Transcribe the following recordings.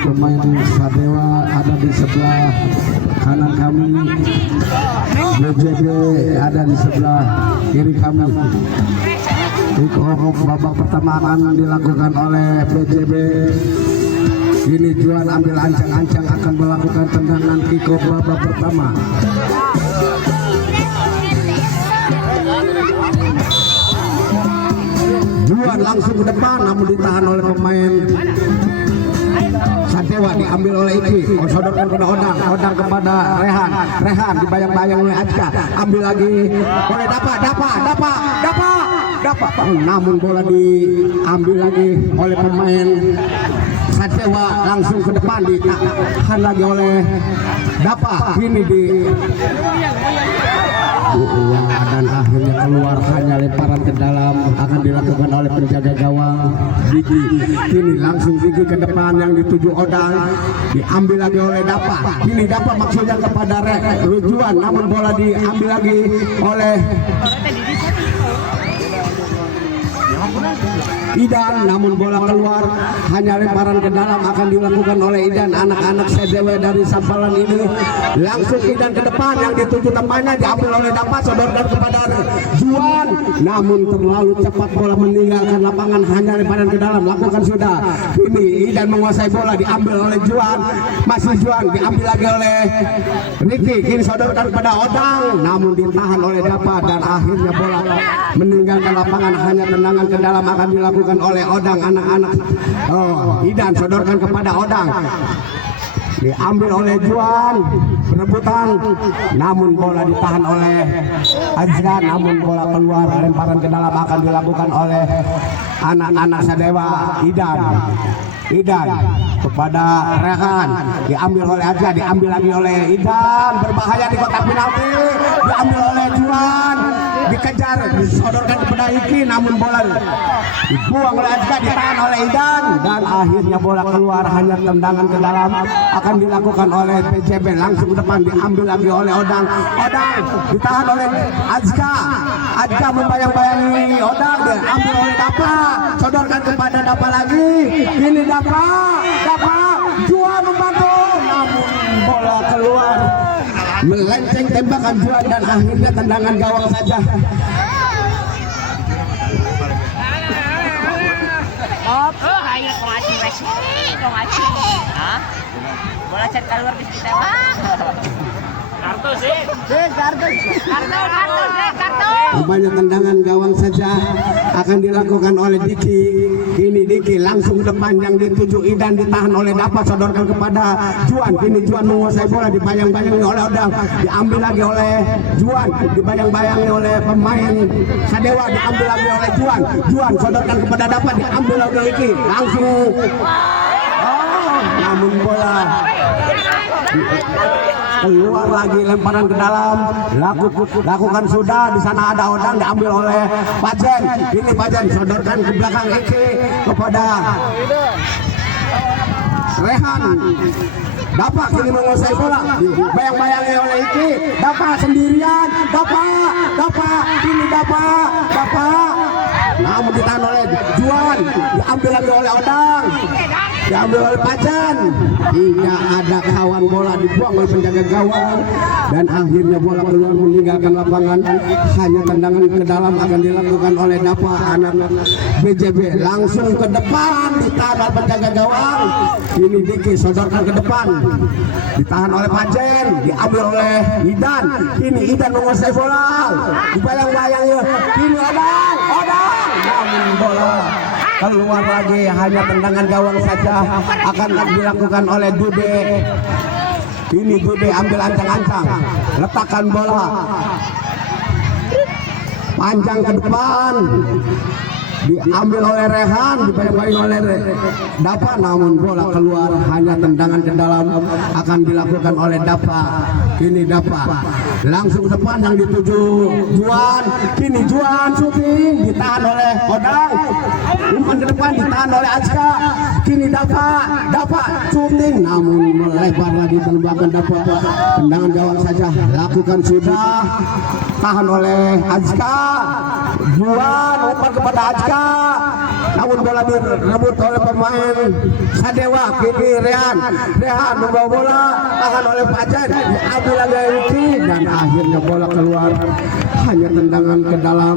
Pemain Sadewa ada di sebelah kanan kami, BJB ada di sebelah kiri kami. Babak pertama akan dilakukan oleh BJB. Ini Juan ambil ancang-ancang akan melakukan tendangan kick off babak pertama. Juan langsung ke depan namun ditahan oleh pemain Sadewa, diambil oleh Iki, sodorkan kepada Odang kepada Rehan dibayang-bayang oleh Ajka, ambil lagi oleh Dapa, namun bola diambil lagi oleh pemain Sadewa, langsung ke depan ditahan lagi oleh Dapa, ini di dan akhirnya keluar, hanya lemparan ke dalam akan dilakukan oleh penjaga gawang Diki. Ini langsung Diki ke depan yang dituju Odang, diambil lagi oleh Dapa. Ini Dapa maksudnya kepada Rujuan, namun bola diambil lagi oleh Idan, namun bola keluar, hanya lemparan ke dalam akan dilakukan oleh Idan. Anak-anak Sadewa dari Sampalan ini langsung Idan ke depan yang dituju temannya, diambil oleh Dapa, sodorkan kepada Juan, namun terlalu cepat bola meninggalkan lapangan, hanya lemparan ke dalam, lakukan sudah. Ini Idan menguasai bola, diambil oleh Juan, masih Juan, diambil lagi oleh Ricky, kini sodorkan kepada Odang, namun ditahan oleh Dapa dan akhirnya bola meninggalkan lapangan, hanya tendangan ke dalam akan dilakukan oleh Odang. Anak-anak Idan sodorkan kepada Odang, diambil oleh Juan, perebutan, namun bola ditahan oleh Azra, namun bola keluar, lemparan ke dalam akan dilakukan oleh anak-anak Sadewa. Idan kepada Rehan, diambil oleh Azra, diambil lagi oleh Idan, berbahaya di kotak penalti, diambil oleh Juan, dikejar, disodorkan kepada Iki, namun bola dibuang oleh Azka, ditahan oleh Idan dan akhirnya bola keluar, hanya tendangan ke dalam akan dilakukan oleh PJB, langsung ke depan, diambil lagi oleh Odang ditahan oleh Azka membayang-bayangi Odang, diambil oleh Dapa, sodorkan kepada Dapa lagi, ini Dapa Juan membantu, namun bola keluar, melenceng tembakan Juan dan akhirnya tendangan gawang saja. Ayo kong aci. Hah? Bola cat keluar bis kita. Kartu sih. Kartu. Banyak tendangan gawang saja akan dilakukan oleh Diki. Ini Diki langsung ke depan yang dituju Idan, ditahan oleh Dapa, sodorkan kepada Juan. Ini Juan menguasai bola, dibayang-bayangi oleh Odang, diambil lagi oleh Juan, dibayang-bayangi oleh pemain Sadewa, diambil lagi oleh Juan sodorkan kepada Dapa, diambil lagi oleh Diki, langsung namun bola keluar lagi, lemparan ke dalam, lakukan sudah, di sana ada Odang, diambil oleh Pajen. Ini Pajen sodorkan ke belakang Eki kepada Rehan. Dapa kini menguasai bola, bayang-bayangi oleh Iki, Dapa sendirian, Dapa, ini Dapa, namun ditahan oleh Juan, diambil lagi oleh Odang, diambil oleh Pacan, tidak ada kawan, bola dibuang oleh penjaga gawang dan akhirnya bola keluar meninggalkan lapangan, hanya tendangan ke dalam akan dilakukan oleh Dapa. Anak BJB langsung ke depan, ditahan oleh penjaga gawang, ini Diki sodorkan ke depan, ditahan oleh Pajen, diambil oleh Idan, ini Idan menguasai bola, dibayang-bayang ya, ini Odang, namun bola keluar lagi, hanya tendangan gawang saja akan dilakukan oleh Dude. Ini Dude ambil ancang-ancang, letakkan bola panjang ke depan, diambil oleh Rehan, dibayang-bayang oleh Dapa, namun bola keluar, hanya tendangan ke dalam akan dilakukan oleh Dapa. Ini Dapa langsung ke depan yang dituju Juan, kini Juan syuting ditahan oleh Odang, umpan ke depan ditahan oleh Aska, kini Dapa syuting namun melebar lagi, tembakan Dapa, tendangan gawang saja lakukan sudah, tahan oleh Aska, Juan umpan kepada Aska, namun bola direbut oleh pemain Sadewa, kini Rehan membawa bola, tahan oleh Pajen, diambil lagi Riki, dan akhirnya bola keluar, hanya tendangan ke dalam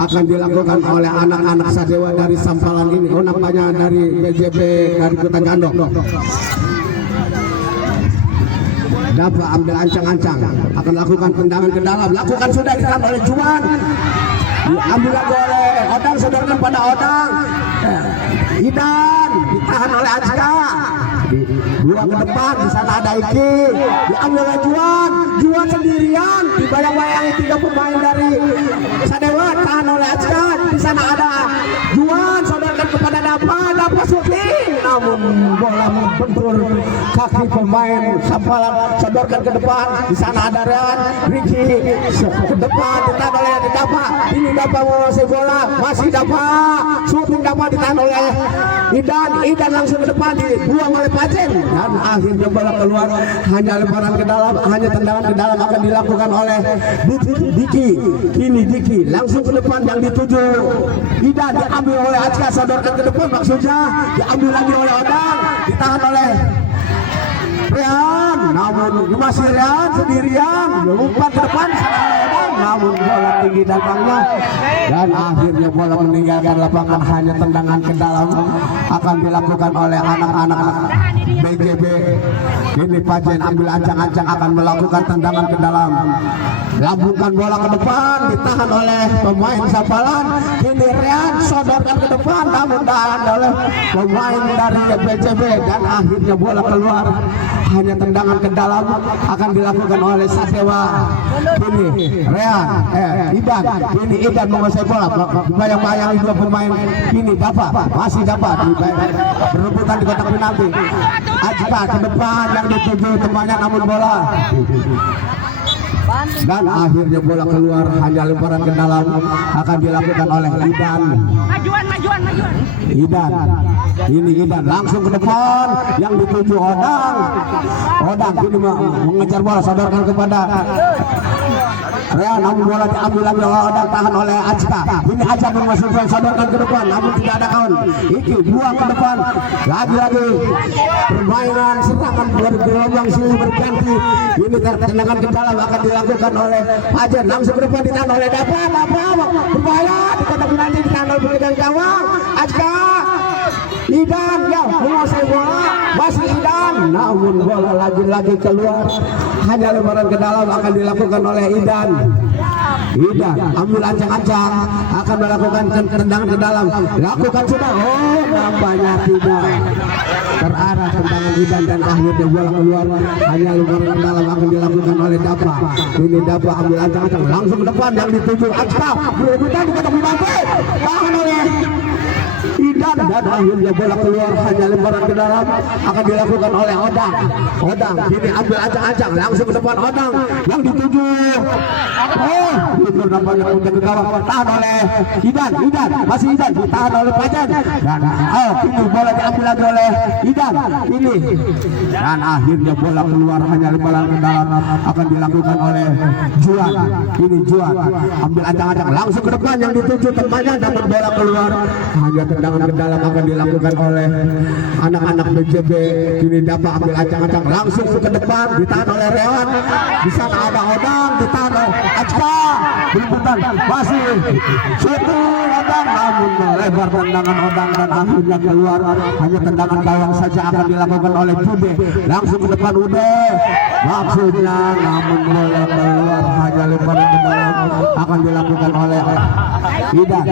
akan dilakukan oleh anak-anak Sadewa dari Sampalan ini. Oh, nampaknya dari BJB dari Kota Gandok. Dapat ambil ancang-ancang, akan lakukan tendangan ke dalam, lakukan sudah ditahan oleh Juan, diambil lagi oleh Odang, saudara pada Odang, Idan ditahan oleh Aska, dua ke depan, di sana ada Iki, diambil oleh Juan sendirian, dibayang-bayangi 3 pemain dari Sadewa, tahan oleh Aska, di sana ada Juan, saudara kepada Dapa syuting, namun bola membentur kaki pemain Sampalan, sodorkan ke depan, di sana ada Riki ke depan, ditahan oleh Dapa, ini Dapa menguasai bola, masih Dapa, syuting Dapa ditahan oleh Idan langsung ke depan, dibuang oleh Pajen, dan akhirnya bola keluar, hanya lemparan ke dalam, hanya tendangan ke dalam akan dilakukan oleh Diki, kini Diki langsung ke depan yang dituju Idan, diambil oleh Aska, sodorkan ke depan, maksudnya diambil lagi oleh Odang, ditahan oleh Rehan, namun masih Rehan sendirian, umpan ke depan, namun bola tinggi datangnya, dan akhirnya bola meninggalkan lapangan, hanya tendangan ke dalam akan dilakukan oleh anak-anak BJB. Ini Pajen ambil ancang-ancang akan melakukan tendangan ke dalam, lambungkan bola ke depan, ditahan oleh pemain Sampalan, ini Rehan sodorkan ke depan, namun tahan oleh pemain dari BJB, dan akhirnya bola keluar, hanya tendangan ke dalam akan dilakukan oleh Sadewa. Ini Rehan, ini Idan menguasai bola, bayang-bayang 2 pemain, ini masih Dapa, berebutan di kotak penalti, Aska ke depan yang dituju temannya, namun bola, dan akhirnya bola keluar, hanya lemparan ke dalam akan dilakukan oleh Idan. Ini Idan langsung ke depan yang dituju Odang ini mengejar bola, sodorkan kepada Rehan, namun bola diambil lagi oleh Odang, tahan oleh Aska, ini Aska memasukkan, sodorkan ke depan, namun tidak ada kawan, Iki buang ke depan, lagi-lagi permainan serangan bergelombang silih berganti, ini tendangan ke dalam akan dilakukan oleh Pajen, langsung ke depan ditahan oleh Dapa berbahaya, di kotak penalti ditahan oleh pemegang gawang Aska, Idan ya menguasai bola, masih Idan, namun bola lagi-lagi keluar, hanya lemparan ke dalam akan dilakukan oleh Idan ambil ancang-ancang akan melakukan tendangan ke dalam, lakukan sudah, nampaknya tidak terarah tendangan Idan, dan akhirnya bola keluar, hanya lemparan ke dalam akan dilakukan oleh Dapa. Ini Dapa ambil ancang-ancang langsung ke depan yang dituju Aska, berebutan di kotak penalti, tahan oleh Idan, dan akhirnya bola keluar, hanya lemparan ke dalam akan dilakukan oleh Odang, ini ambil ancang-ancang langsung ke depan, Odang yang dituju nampaknya udah ke gawang, tahan oleh Idan, masih Idan ditahan oleh Pajen, dan ini bola diambil lagi oleh Idan ini, dan akhirnya bola keluar, hanya lemparan ke dalam akan dilakukan oleh Juan, ini Juan ambil ancang-ancang langsung ke depan yang dituju temannya, dapat bola keluar, hanya tendangan ke dalam akan dilakukan oleh anak-anak BJB. Kini Dapa ambil ancang-ancang langsung ke depan, ditahan oleh Rehan, di sana ada Odang, ditahan oleh Aska, berebutan masih syuting Odang, namun melebar tendangan Odang, dan akhirnya keluar, hanya tendangan gawang saja akan dilakukan oleh Bude, langsung ke depan Ude maksudnya, namun bola keluar, hanya lemparan ke dalam akan dilakukan oleh Idan,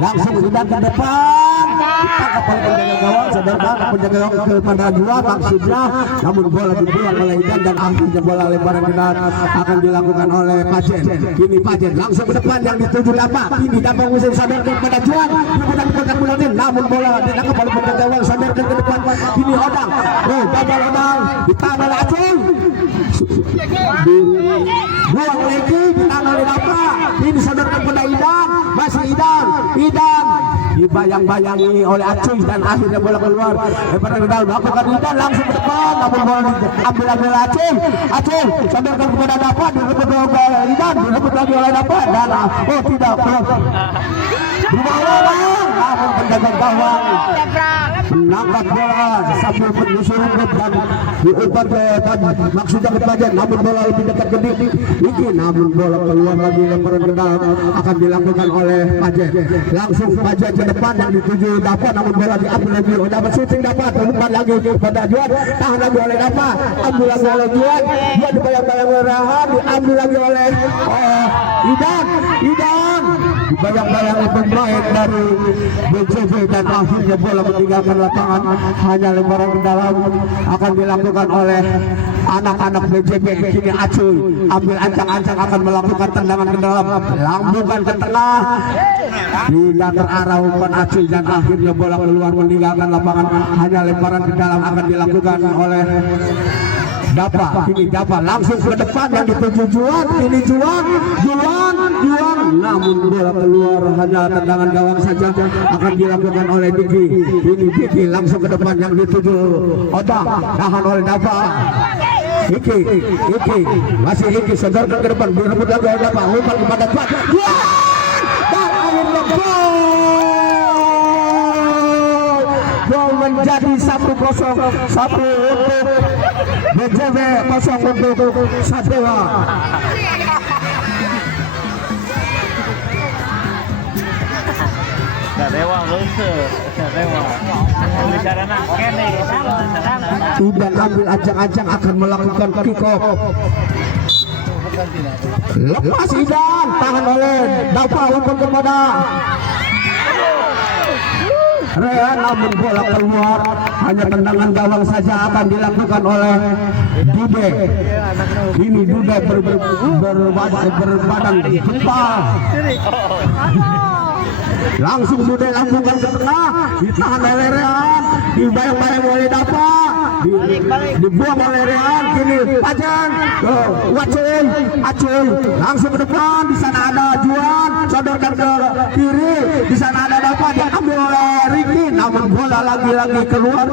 langsung Idan ke depan, ditangkap oleh penjaga gawang, sedangkan penjaga gawang kepada Juan maksudnya, namun bola dibuang oleh Idan, dan akhirnya bola lemparan ke dalam akan dilakukan oleh Pajen. Kini Pajen langsung ke depan yang dituju Dapa, kini Dapa musim sadarkan kepada Juan kemudian kotak bulantin namun bola ditangkap oleh pemain gawang sandarkan ke depan ini Odang gagal Odang ditahan oleh Acung buang lagi ditahan oleh Dapa ini sandarkan kepada Idan masih Idan dibayang-bayangi oleh Acung dan akhirnya bola keluar daripada Redal melakukan Idan langsung ke depan namun bola diambil Acung sandarkan kepada Dapa direbut oleh Idan direbut lagi oleh Dapa dan tidak berubah namun penjaga gawang menangkap bola sambil menyusul dan diubah ke maksudnya ke bagian namun bola lebih dekat ke Diki namun bola keluar lagi lemparan ke dalam akan dilakukan oleh Pajet langsung Pajet ke depan yang dituju Dapa namun bola diambil lagi dapat shooting Dapa terbuka lagi kepada Juan tahan lagi oleh Dapa ambil lagi oleh Juan dia dibayang-bayang oleh Rahan diambil lagi oleh Idan dibayang-bayang pemain dari BJB dan akhirnya bola meninggalkan lapangan hanya lemparan ke dalam akan dilakukan oleh anak-anak BJB kini Acuy ambil ancang-ancang akan melakukan tendangan ke dalam lambungkan ke tengah tidak terarah umpan Acuy dan akhirnya bola keluar meninggalkan lapangan hanya lemparan ke dalam akan dilakukan oleh Dapa langsung ke depan yang dituju Juan ini Juan namun bola keluar hanya tendangan gawang saja akan dilakukan oleh Diki ini Diki langsung ke depan yang dituju Odang tahan oleh Dapa Iki masih Iki sodorkan ke depan berebut lagi oleh Dapa umpan kepada Juan dan akhirnya gol menjadi 1-0 satu untuk BJB 0 untuk Sadewa. Idan ambil ancang-ancang akan melakukan kick off. Lepas Idan tahan oleh Dapa umpan kepada Rehan namun bola keluar hanya tendangan gawang saja akan dilakukan oleh Dude ini Dude berbadan kepal langsung Dude langsungkan ke tengah ditahan oleh Rehan dibayang-bayang oleh Dapa dibuang oleh Rehan kini Pajan Acul langsung ke depan di sana ada Juan sodorkan ke kiri di sana ada Dapa diambil oleh Ricky namun bola lagi-lagi keluar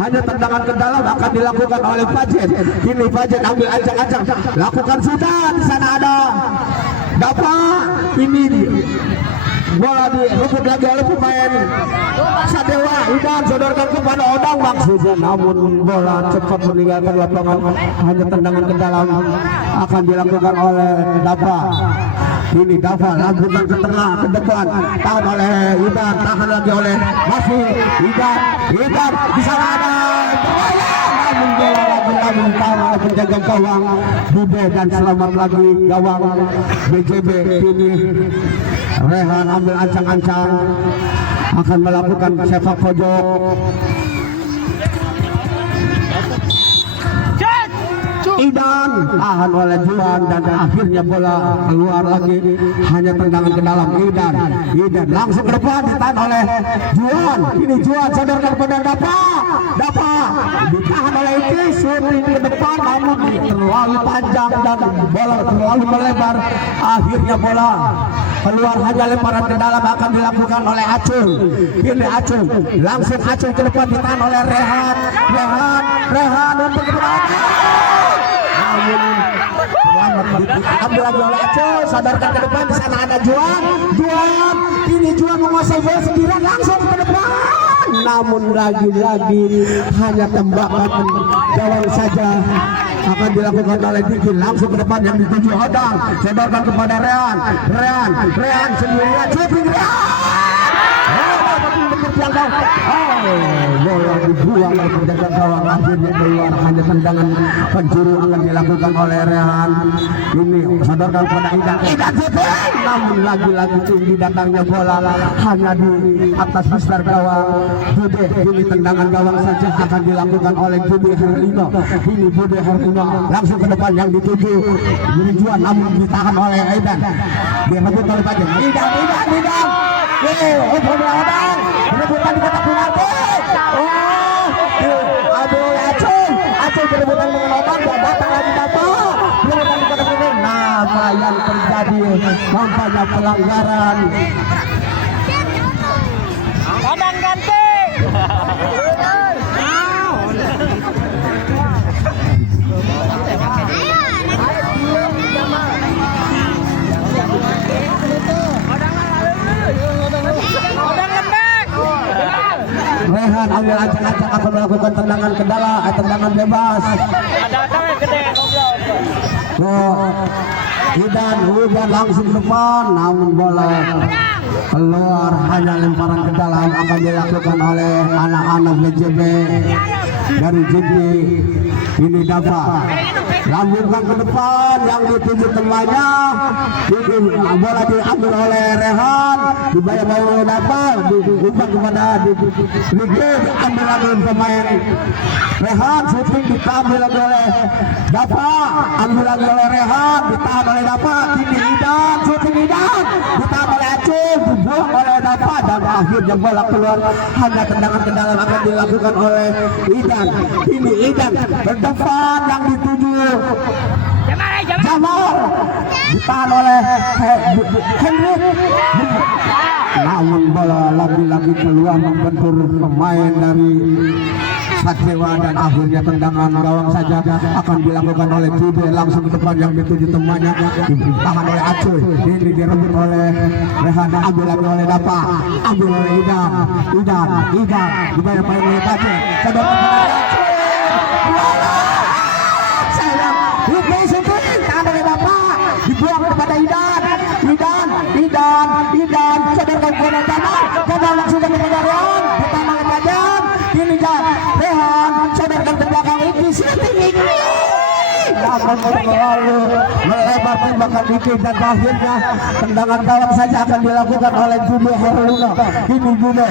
hanya tendangan ke dalam akan dilakukan oleh Pajen kini Pajen ambil ancang-ancang lakukan sudah di sana ada Dapa ini bola direbut lagi oleh pemain Sadewa Idan sodorkan kepada Odang maksudnya namun bola cepat meninggalkan lapangan hanya tendangan ke dalam akan dilakukan oleh Dapa ini Dapa lakukan ke tengah ke depan tahan oleh Idan tahan lagi oleh masih Idan di sana ada namun bola lagi tahan penjaga gawang Bude dan selamat lagi gawang BJB ini Rehan ambil ancang-ancang akan melakukan sepak pojok Idan tahan oleh Juan dan akhirnya bola keluar lagi hanya tendangan ke dalam Idan langsung ke depan ditahan oleh Juan ini Juan sodorkan kepada Dapa ditahan oleh Iki shooting ke depan namun terlalu panjang dan bola terlalu melebar akhirnya bola keluar hanya lemparan ke dalam akan dilakukan oleh Acung ini Acung langsung Acung ke depan ditahan oleh Rehan untuk ke depan ambil lagi oleh Acung sadarkan ke depan di sana ada Juan ini Juan menguasai bola sendirian langsung ke depan namun lagi-lagi hanya tembakan gawang saja akan dilakukan oleh Diki langsung ke depan yang dituju Odang sadarkan kepada Rehan sendirian shooting bola dibuang oleh penjaga gawang akhirnya keluar hanya tendangan penjuru akan dilakukan oleh Rehan ini sodorkan kepada Idan namun lagi-lagi tinggi datangnya bola hanya di atas besar gawang Bude ini tendangan gawang saja akan dilakukan oleh Bude Herlino ini Bude Herlino langsung ke depan yang dituju Juan namun ditahan oleh Idan direbut oleh Pajen Idan Abang berebutan di kotak penalti. Aduh Aceh berebutan dengan Abang, datang lagi Bapak berebutan di kotak penalti. Nah, yang terjadi nampaknya pelanggaran. Abang ganti. Rehan ambil acak-acak akan melakukan tendangan ke dalam, tendangan bebas. Idan langsung ke depan, namun bola keluar, hanya lemparan ke dalam akan dilakukan oleh anak-anak BJB dari JB. Ini dapat lambungkan ke depan yang dituju temannya. Ini bola diambil oleh Rehan, dibayar-bayar oleh dapat, diubah kepada Diki, diambil lagi pemain Rehan, shooting diambil lagi oleh dapat, ambil lagi oleh Rehan, ditahan oleh dapat. Ini Idan, shooting Idan, ditahan oleh Aceh, dibuang oleh dapat, dan akhirnya bola keluar, hanya tendangan ke dalam akan dilakukan oleh Idan. Ini Idan berdepan yang dituju Jamal, ditahan oleh Henry, namun bola lagi-lagi keluar membentur pemain dari Satdewa, dan akhirnya tendangan gawang saja akan dilakukan oleh Jude langsung ke depan yang dituju temannya, ditahan oleh Aceh. Ini direbut oleh Rehan, ambil lagi oleh Dapa, ambil oleh Idan dibayar-bayar oleh Aceh, sedang dibuang kepada Idan, sadarkan kepada Jamal langsung kepada Rehan, ditambah ke Tajam, ini Rehan, sadarkan ke belakang Iki, akan terlalu melebar tembakan Iki, dan akhirnya tendangan gawang saja akan dilakukan oleh Jude Herluna. Ini Jude.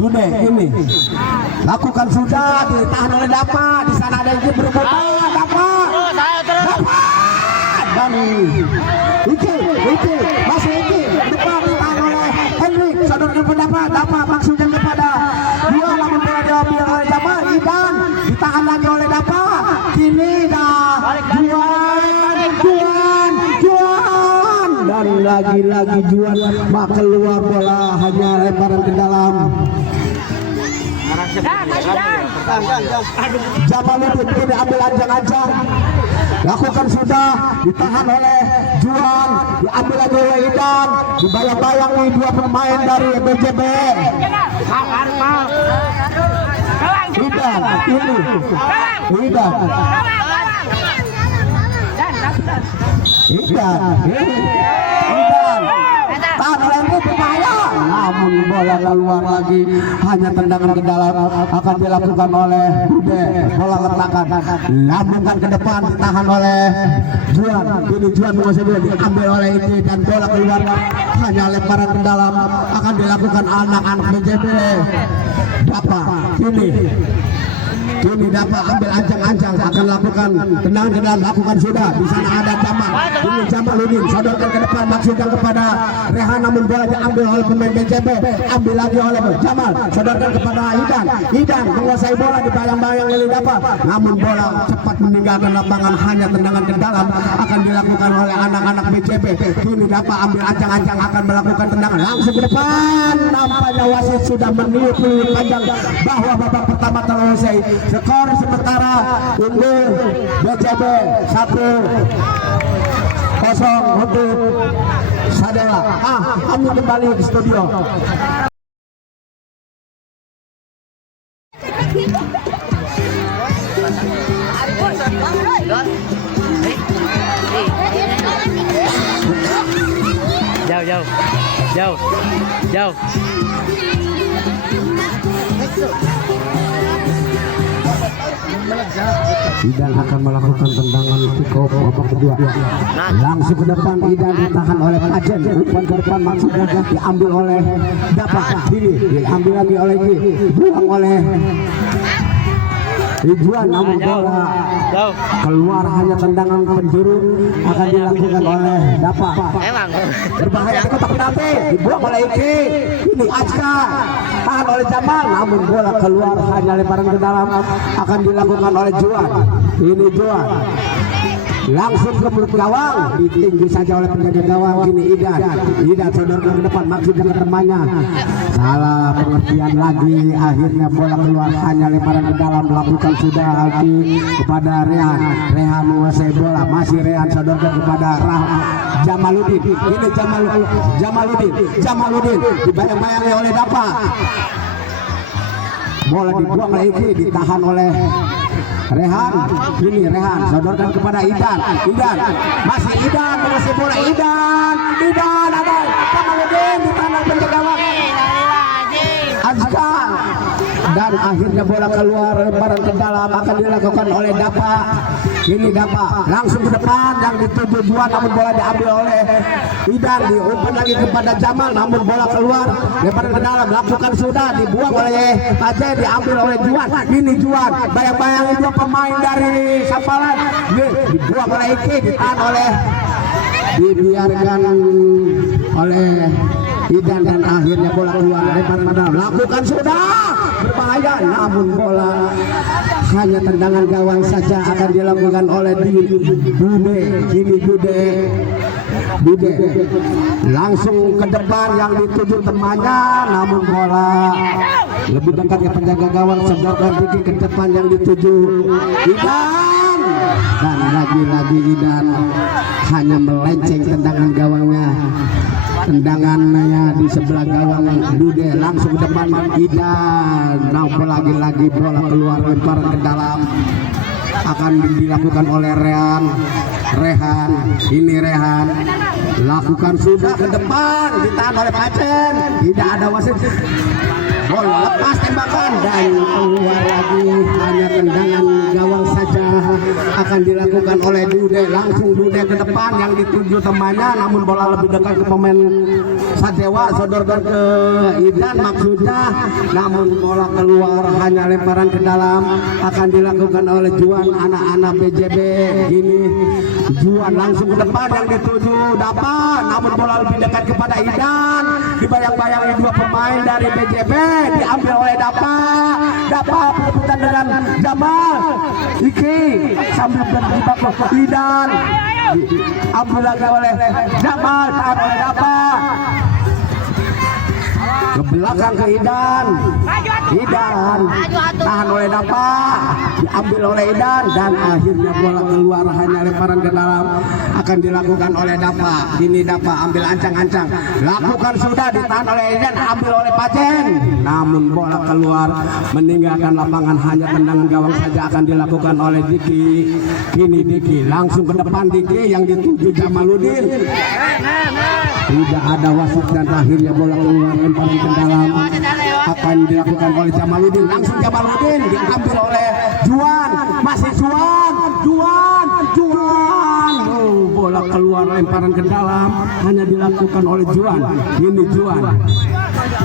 Jude ini lakukan sudah, ditahan oleh Dapa, di sana ada yang berebut Dapa, dan Iki masih Iki depan, ditahan oleh Henry, saudara pendapat Dapa maksudnya kepada dia, namun bola diambil oleh Jamal. Idan ditahan lagi oleh Dapa, kini Juan, dan lagi-lagi Juan mak keluar, bola hanya lemparan ke dalam. Jamaluddin ini ambil anjang-anjang, lakukan sudah, ditahan oleh Juan, diambil lagi oleh Idan, dibayang-bayang nih dua pemain dari BJB. Idan tahan oleh berbahaya, namun bola keluar lagi, hanya tendangan ke dalam akan dilakukan oleh Bude. Bola letakkan, lambungkan ke depan, ditahan oleh Juan. Ini Juan menguasai bola, diambil oleh Iki, dan bola keluar, hanya lemparan ke dalam akan dilakukan anak-anak BJB. Dapat ini dapat ambil ancang-ancang, akan lakukan tendangan ke dalam, lakukan sudah, di sana ada Jamal. Ini Jamaluddin, sodorkan ke depan, maksudkan kepada Rehan, namun bola diambil oleh pemain BJB, ambil lagi oleh Jamal, sodorkan kepada Idan menguasai bola, dibayang-bayang oleh dapat, namun bola cepat meninggalkan lapangan, hanya tendangan ke dalam akan dilakukan oleh anak-anak BJB. Ini dapat ambil ancang-ancang, akan melakukan tendangan langsung ke depan. Nampaknya wasit sudah meniup peluit panjang bahwa babak pertama telah selesai. Skor sementara unggul BJB 1-0 untuk Satdewa. Kami kembali ke studio. Jauh. Melejat. Idan akan melakukan tendangan kick off babak kedua. Langsung ke depan Idan ditahan oleh Pajen. Umpan ke depan maksudnya diambil oleh Dapat. Ini diambil lagi oleh Ki. Buang oleh Ridwan, namun bola keluar, hanya tendangan penjuru akan dilakukan oleh Dapat. Berbahaya di kotak penalti, dibuang oleh Iki. Ini Aska tahan oleh Jamal, namun bola keluar, hanya lemparan ke dalam akan dilakukan oleh Juan. Ini Juan langsung ke mulut gawang, ditinggi saja oleh penjaga gawang. Kini Idan sodorkan ke depan, maksudnya ke temannya, salah pengertian lagi, akhirnya bola keluar, hanya lemparan ke dalam. Lakukan sudah lagi kepada Rehan menguasai bola, masih Rehan sodorkan kepada Jamaluddin. Ini Jamaluddin dibayang-bayangi oleh Dapat, bola dibuang oleh Iki, ditahan oleh Rehan. Ini Rehan sodorkan kepada Idan, masih Idan menguasai bola. Idan ada Jamaluddin ditahan penjaga gawang Azkar, dan akhirnya bola keluar, lemparan ke dalam akan dilakukan oleh Dapat. Ini Dapat langsung ke depan yang dituju Juan, namun bola diambil oleh Idan, diumpan lagi kepada Jamal, namun bola keluar, lemparan ke dalam. Lakukan sudah, dibuang oleh Aceh, diambil oleh Juan. Ini Juan bayang-bayang itu pemain dari Sampalan, dibuang oleh Iki, ditahan oleh, dibiarkan oleh Idan, dan akhirnya bola keluar, lemparan ke dalam. Lakukan sudah, berbahaya, namun bola hanya tendangan gawang saja akan dilakukan oleh Dude. Kini Dude langsung ke depan yang dituju temannya, namun bola lebih dekat ke penjaga gawang, sedangkan Diki ke depan yang dituju Idan, dan lagi-lagi Idan hanya melenceng tendangan gawangnya. Tendangannya di sebelah gawang Dude, langsung ke depan Idan, namun lagi-lagi bola keluar, lemparan ke dalam akan dilakukan oleh Rehan. Ini Rehan lakukan sudah ke depan, ditahan oleh Pacen, tidak ada wasit, bola lepas tembakan dan keluar lagi, hanya tendangan gawang saja akan dilakukan oleh Dude. Langsung Dude ke depan yang dituju temannya, namun bola lebih dekat ke pemain Sadewa, sodorkan ke Idan maksudnya, namun bola keluar, hanya lemparan ke dalam akan dilakukan oleh Juan, anak-anak BJB. Ini Juan langsung ke depan yang dituju Dapat, namun bola lebih dekat kepada Idan, dibayang-bayangi dua pemain dari BJB, diambil oleh Dapat berebutan dengan Jamal. Iki sambil berjibaku Idan, ambil lagi oleh Jamal, tahan oleh Dapat, ke belakang ke Idan tahan oleh Dapat, diambil oleh Idan, dan akhirnya bola keluar, hanya lemparan ke dalam akan dilakukan oleh Dapat. Ini Dapat ambil ancang-ancang, lakukan sudah, ditahan oleh Idan, ambil oleh Pacen, namun bola keluar, meninggalkan lapangan, hanya tendangan gawang saja akan dilakukan oleh Diki. Kini Diki langsung ke depan, Diki yang dituju Jamaluddin, tidak ada wasit, dan akhirnya bola keluar, lemparan ke dalam akan dilakukan oleh Jamaluddin. Langsung Jamaluddin diambil oleh Juan, masih Juan. Bola keluar, lemparan ke dalam, hanya dilakukan oleh Juan. Ini Juan,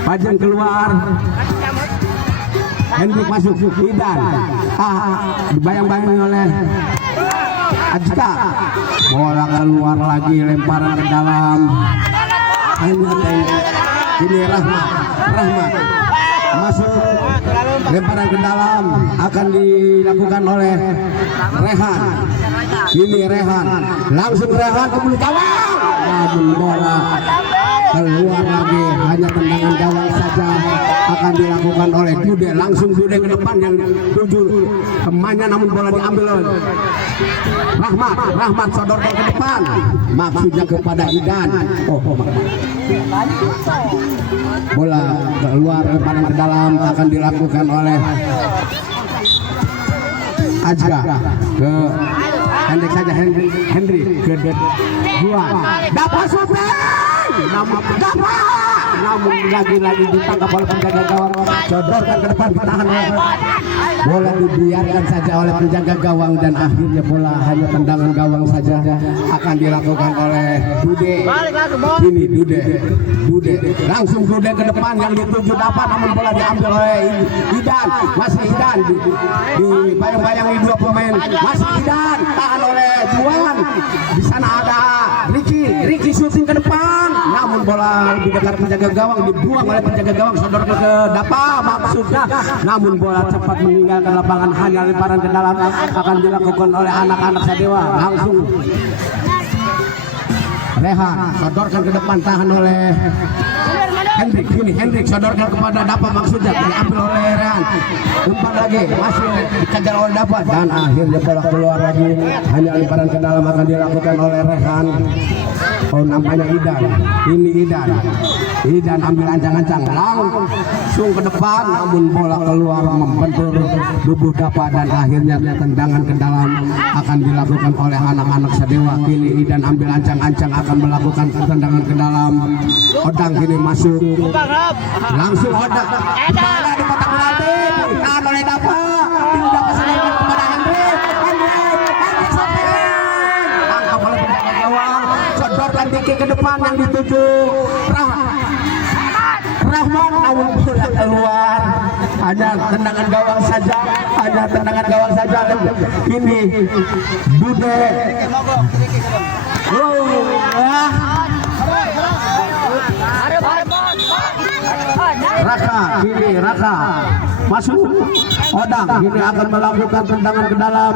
Pajen keluar, Hendrik masuk, Idan dibayang-bayangi oleh Ajka, bola keluar lagi, lemparan ke dalam, hanya ini Rahmat masuk, lemparan ke dalam akan dilakukan oleh Rehan. Ini Rehan langsung Rehan ke mulut gawang, namun bola keluar lagi, hanya tendangan gawang saja akan dilakukan oleh Dude. Langsung Dude ke depan yang tuju temannya, namun bola diambil oleh Rahmat sodorkan ke depan, maksudnya kepada Idan. Bola keluar, lemparan ke dalam akan dilakukan oleh Ajka ke Hendrik saja, Henry ke Juan, Dapat syuting, namun lagi-lagi ditangkap oleh penjaga gawang, sodorkan ke depan, ditahan oleh bola dibiarkan saja oleh penjaga gawang dan akhirnya bola hanya tendangan gawang saja akan dilakukan oleh Dude. Ini Dude langsung Dude ke depan yang dituju dapat, namun bola diambil oleh Idan. Masih Idan di bayang-bayang ini dua pemain. Masih Idan tahan oleh Juan. Di sana ada Ricky shooting ke depan, namun bola lebih dekat penjaga gawang, dibuang oleh penjaga gawang, sodorkan ke Dapa maksudnya, namun bola cepat meninggalkan lapangan, hanya lemparan ke dalam akan dilakukan oleh anak-anak Sadewa. Langsung Rehan sodorkan ke depan, tahan oleh Hendrik sodorkan kepada Dapa maksudnya, diambil oleh Rehan, umpan lagi masih dikejar oleh Dapa dan akhirnya bola keluar lagi, hanya lemparan ke dalam akan dilakukan oleh Rehan. Oh, nampaknya Idan. Ini Idan ambil ancang-ancang langsung ke depan, namun bola keluar membentur tubuh Dapa dan akhirnya tendangan ke dalam akan dilakukan oleh anak-anak Sadewa. Kini Idan ambil ancang-ancang akan melakukan tendangan ke dalam. Odang kini masuk, langsung Odang bola di kotak penalti, ditahan oleh Dapa, tidak keseluruhan kepada Hendrik sampai angkat oleh penjaga gawang, sodorkan Diki ke depan yang dituju Rahman, namun bola keluar, hanya tendangan gawang saja, ini Dude. Raka masuk, Odang ini akan melakukan tendangan ke dalam.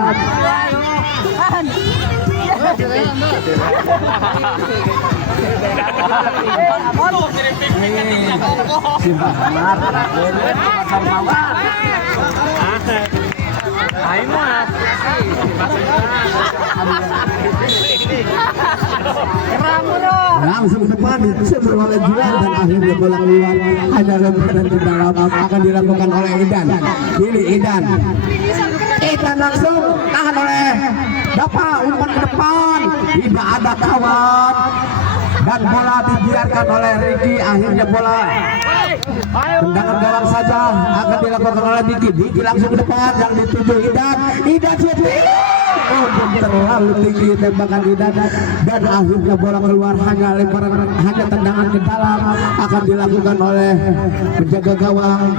Langsung depan disebut oleh Juan dan akhirnya bola keluar, hanya lemparan ke dalam akan dilakukan oleh Idan. Ini Idan langsung tahan oleh Dapa, umpan ke depan, tidak ada kawan dan bola dibiarkan oleh Ricky. Akhirnya bola tendangan gawang saja akan dilakukan oleh Diki langsung ke depan yang dituju Idan shooting. Terlalu tinggi tembakan Idan dan akhirnya bola keluar, hanya lemparan, hanya tendangan ke dalam akan dilakukan oleh penjaga gawang.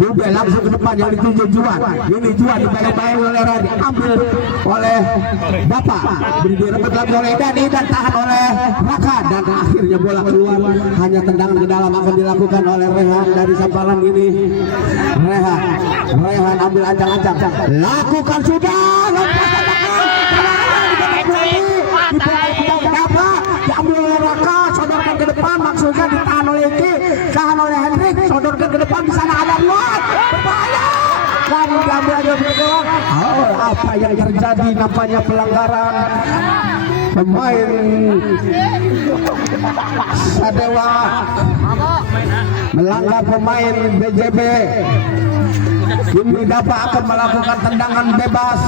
Bude langsung ke depan yang dituju Juan. Ini Juan dibayang-bayang oleh Radi, ambil oleh Dapa, direbut lagi oleh Idan tahan oleh Raka dan akhirnya bola keluar, hanya tendangan ke dalam akan dilakukan oleh Rehan dari Sampalan. Ini Rehan ambil ancang-ancang, lakukan sudah, diambil oleh Raka, sodorkan ke depan maksudnya, ditahan oleh Iki, tahan oleh Hendrik, sodorkan ke depan, di sana ada Muat, berbahaya, lalu diambil aja bergawang. Apa yang terjadi? Nampaknya pelanggaran pemain Sadewa, melanggar pemain BJB. Kini Dapa akan melakukan tendangan bebas.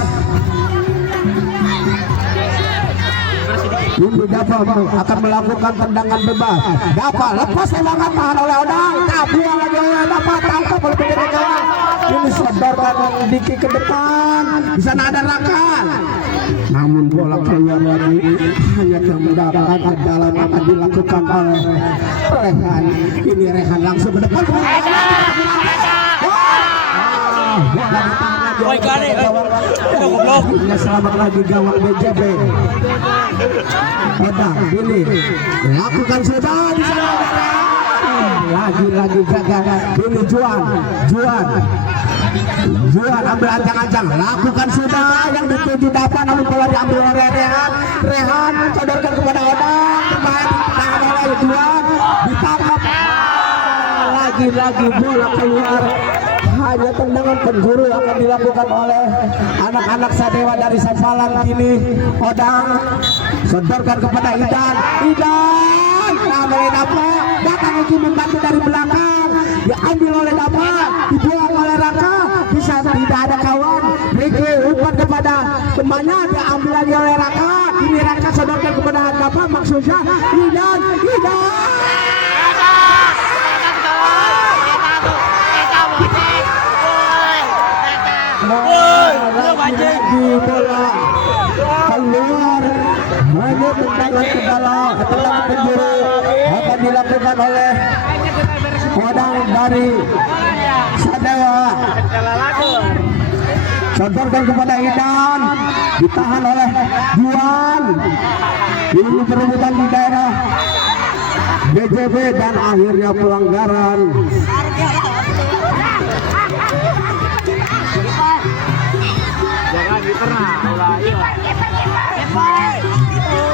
Dapa akan melakukan tendangan bebas. Dapa lepas tendangan, tahan oleh Odang, buang lagi oleh Dapa, tangkap oleh penjaga gawang. Ini sodorkan Diki ke depan, di sana ada Raka, namun bola keluar lagi, hanya mendarat ke dalam akan dilakukan oleh Rehan. Ini Rehan langsung ke depan. Selamat lagi gawang BJB. Odang ini lakukan sudah di sana, lagi jaga. Ini Juan ambil ancang-ancang, lakukan sudah yang dituju Dapa, namun bola diambil oleh Rehan sodorkan kepada Odang, bermain tangan oleh Juan, ditangkap lagi bola keluar, hanya tendangan penjuru akan dilakukan oleh anak-anak Sadewa dari Sampalan. Kini Odang sodorkan kepada Idan oleh Dapa, datang Iki membantu dari belakang, diambil oleh Dapa, dibuang oleh Raka, bisa tidak ada kawan. Ricky umpan kepada temannya, diambil lagi oleh Raka, Ini Raka sodorkan kepada Dapa, maksudnya Idan. Lagi bola keluar, hanya tendangan ke dalam, tendangan penjuru akan dilakukan oleh Odang dari Sadewa. Sodorkan kepada Idan, ditahan oleh Juan. Ini perebutan di daerah BJB dan akhirnya pelanggaran.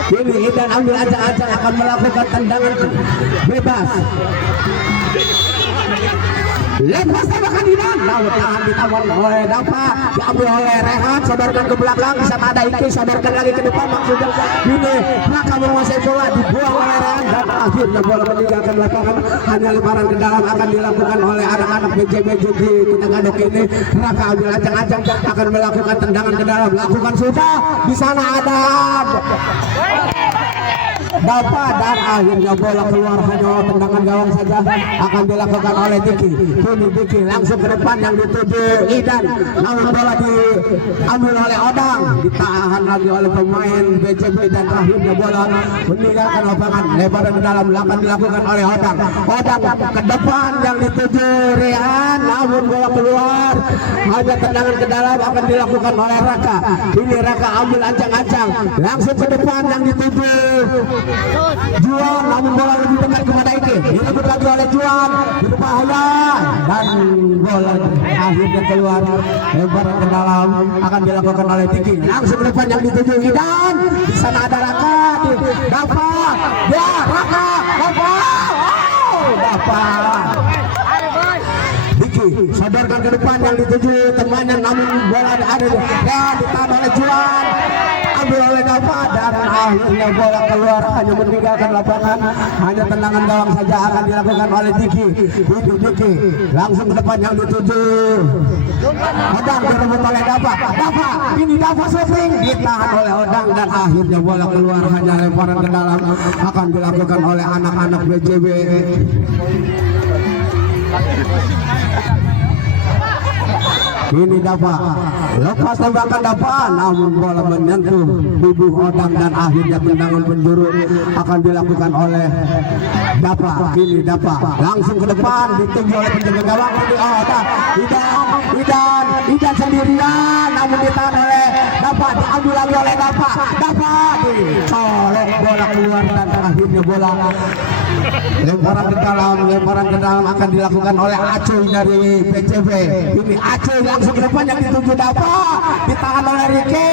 Ini Idan ambil acak-acak akan melakukan tendangan bebas. Lepas tembakan Idan, lalu tahan ditawan oleh Dapa, diambil oleh Rehan, sodorkan ke belakang, di sana ada Iki, sodorkan lagi ke depan, maksudnya ini Raka menguasai bola, dibuang oleh Rehan dan akhirnya bola meninggalkan lapangan, hanya lemparan ke dalam akan dilakukan oleh anak-anak BJB di Kutangadok ini. Raka ambil acak-acak akan melakukan tendangan ke dalam, lakukan sudah, di sana ada Dapa dan akhirnya bola keluar, hanya tendangan gawang saja akan dilakukan oleh Diki. Kini Diki langsung ke depan yang dituju Idan, namun bola diambil oleh Odang, ditahan lagi oleh pemain BJB dan akhirnya bola meninggalkan lapangan, lebaran ke dalam akan dilakukan oleh Odang ke depan yang dituju Rehan, namun bola keluar, hanya tendangan ke dalam akan dilakukan oleh Raka. Ini Raka ambil ancang-ancang langsung ke depan yang dituju Juan, namun bola lebih dekat kepada Iki, direbut lagi oleh Juan, berbahaya dan bola akhirnya keluar, lebaran ke dalam akan dilakukan oleh Diki, langsung ke depan yang dituju Idan, di sana ada Raka, dapat ya Raka, dapat Diki sodorkan ke depan yang dituju temannya, namun bola ada dan ditahan oleh Juan, ambil oleh Dapa dan akhirnya bola keluar, hanya meninggalkan lapangan, hanya tendangan gawang saja akan dilakukan oleh Diki. Diki langsung ke depan yang dituju Odang, direbut oleh Dapa, ini Dapa shooting, ditahan oleh Odang dan akhirnya bola keluar, hanya lemparan ke dalam akan dilakukan oleh anak-anak BJB. Ini Dapa, lepas tembakan Dapa, namun bola menyentuh tubuh Odang dan akhirnya tendangan penjuru akan dilakukan oleh Dapa. Kini Dapa langsung ke depan, ditunggu oleh penjaga gawang. Idan sendirian, namun ditahan oleh Dapa, diambil lagi oleh Dapa, dicolok, bola keluar dan akhirnya bola lemparan ke dalam akan dilakukan oleh Acoy dari PCB. Ini Acoy langsung ke depan yang dituju Dapa, ditahan oleh Riki,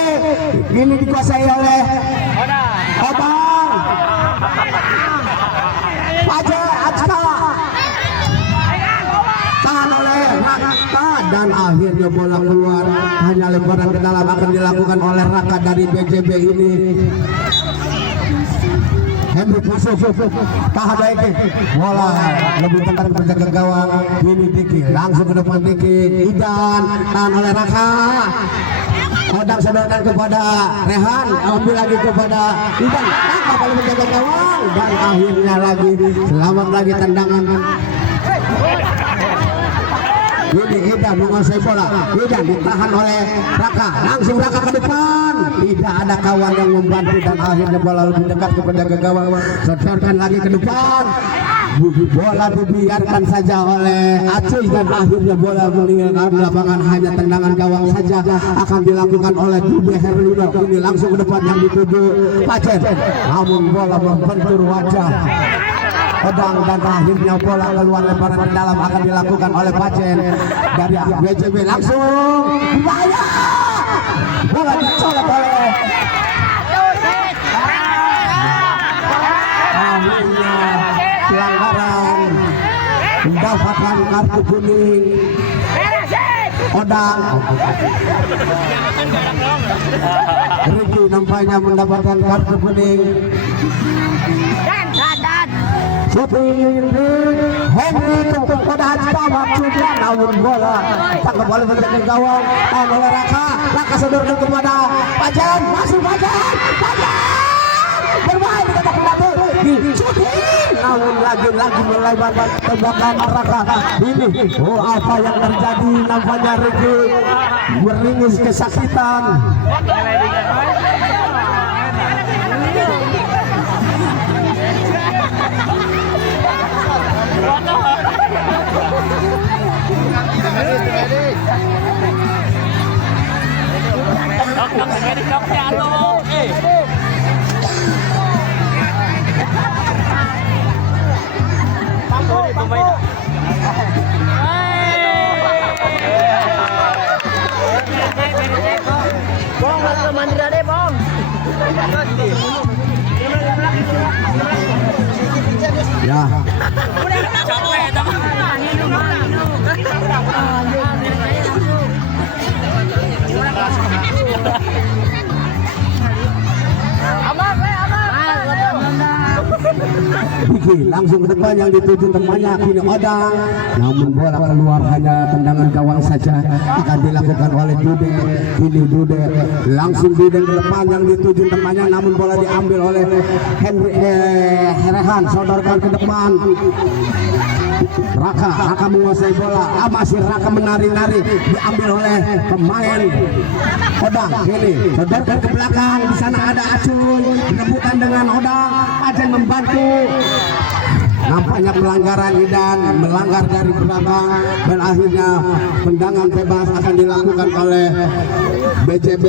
ini dikuasai oleh Odang, Acka tahan oleh Raka dan akhirnya bola keluar, hanya lemparan ke dalam akan dilakukan oleh Raka dari BJB ini. Hendrik masuk, tahan lagi, bola lebih tepat penjaga gawang. Ini Diki langsung ke depan, Diki Idan tahan oleh Raka, Odang sodorkan kepada Rehan, ambil lagi kepada Idan, Raka paling menjaga gawang dan akhirnya lagi selamat lagi tendangan. Ini Idan menguasai bola, Idan ditahan oleh Raka, langsung Raka ke depan, tidak ada kawan yang membantu dan akhirnya bola lebih dekat ke penjaga gawang, sodorkan lagi ke depan, bola dibiarkan saja oleh Acoy dan akhirnya bola meninggalkan lapangan, hanya tendangan gawang saja akan dilakukan oleh Dube Herlino. Ini langsung ke depan yang dituju Pacen, namun bola membentur wajah Odang dan akhirnya bola keluar, lemparan ke dalam akan dilakukan oleh Pacen dari BJB, langsung bahaya, bola dicolok oleh akhirnya pelanggaran, mendapatkan kartu kuning Odang. Riki nampaknya mendapatkan kartu kuning. Henry kepada Hajpa maksudnya, namun bola tangkap oleh penjaga gawang oleh Raka sodorkan kepada Pajan, masuk Pajan. shooting, namun lagi-lagi melebar tembakan Raka ini. Oh, apa yang terjadi? Nampaknya Ricky meringis kesakitan. Bong, ke Mandira deh, Bong. Ya. Vicky langsung ke depan yang dituju temannya kini Odang, namun bola keluar, hanya tendangan gawang saja akan dilakukan oleh Dude. Kini Dude langsung Dude ke depan yang dituju temannya, namun bola diambil oleh Henry Rehan, sodorkan ke depan. Raka menguasai bola, masih Raka menari-nari, diambil oleh pemain Odang. Ini sodorkan ke belakang, di sana ada Acun, rebutan dengan Odang, Acun membantu. Nampaknya pelanggaran Idan, melanggar dari belakang, dan akhirnya tendangan bebas akan dilakukan oleh BCB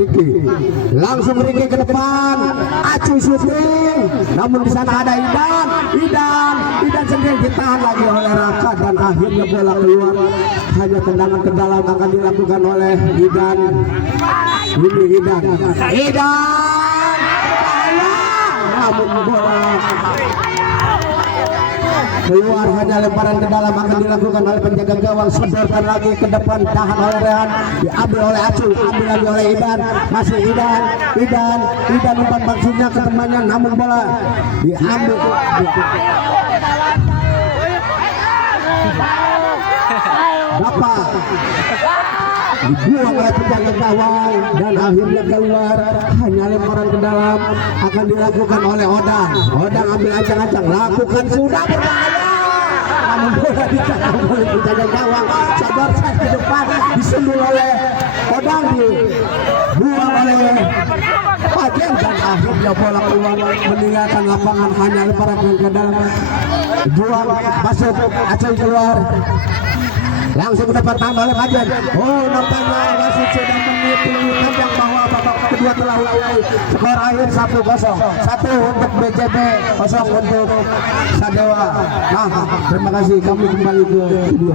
Ricky. Langsung Ricky ke depan, Acu syuting, namun di sana ada Idan sendiri ditahan lagi oleh Raka, dan akhirnya bola keluar, hanya tendangan ke dalam akan dilakukan oleh Idan. Ini Idan, namun bola keluar, hanya lemparan ke dalam akan dilakukan oleh penjaga gawang. Sodorkan lagi ke depan, tahan oleh Rehan, diambil oleh Acu, ambil lagi oleh Idan, masih Idan umpan maksudnya ke temannya, namun bola diambil. Bapak dibuang oleh penjaga gawang, dan akhirnya keluar, hanya lemparan ke dalam akan dilakukan oleh Odang. Ambil ancang-ancang, lakukan, sudah berbahaya, namun bola ditahan oleh penjaga gawang. Sodorkan ke depan, disundul oleh Odang, dibuang oleh Pajen, dan akhirnya bola keluar meninggalkan lapangan, hanya lemparan ke dalam, buang masuk, Aceh keluar. Langsung dapat tambah oleh Pajen. Oh, nampaknya wasit sudah menipu panjang bahwa babak kedua telah usai. Skor akhir 1-0. 1 untuk BCB, 0 untuk Sadewa. Nah, terima kasih, kami kembali ke studio.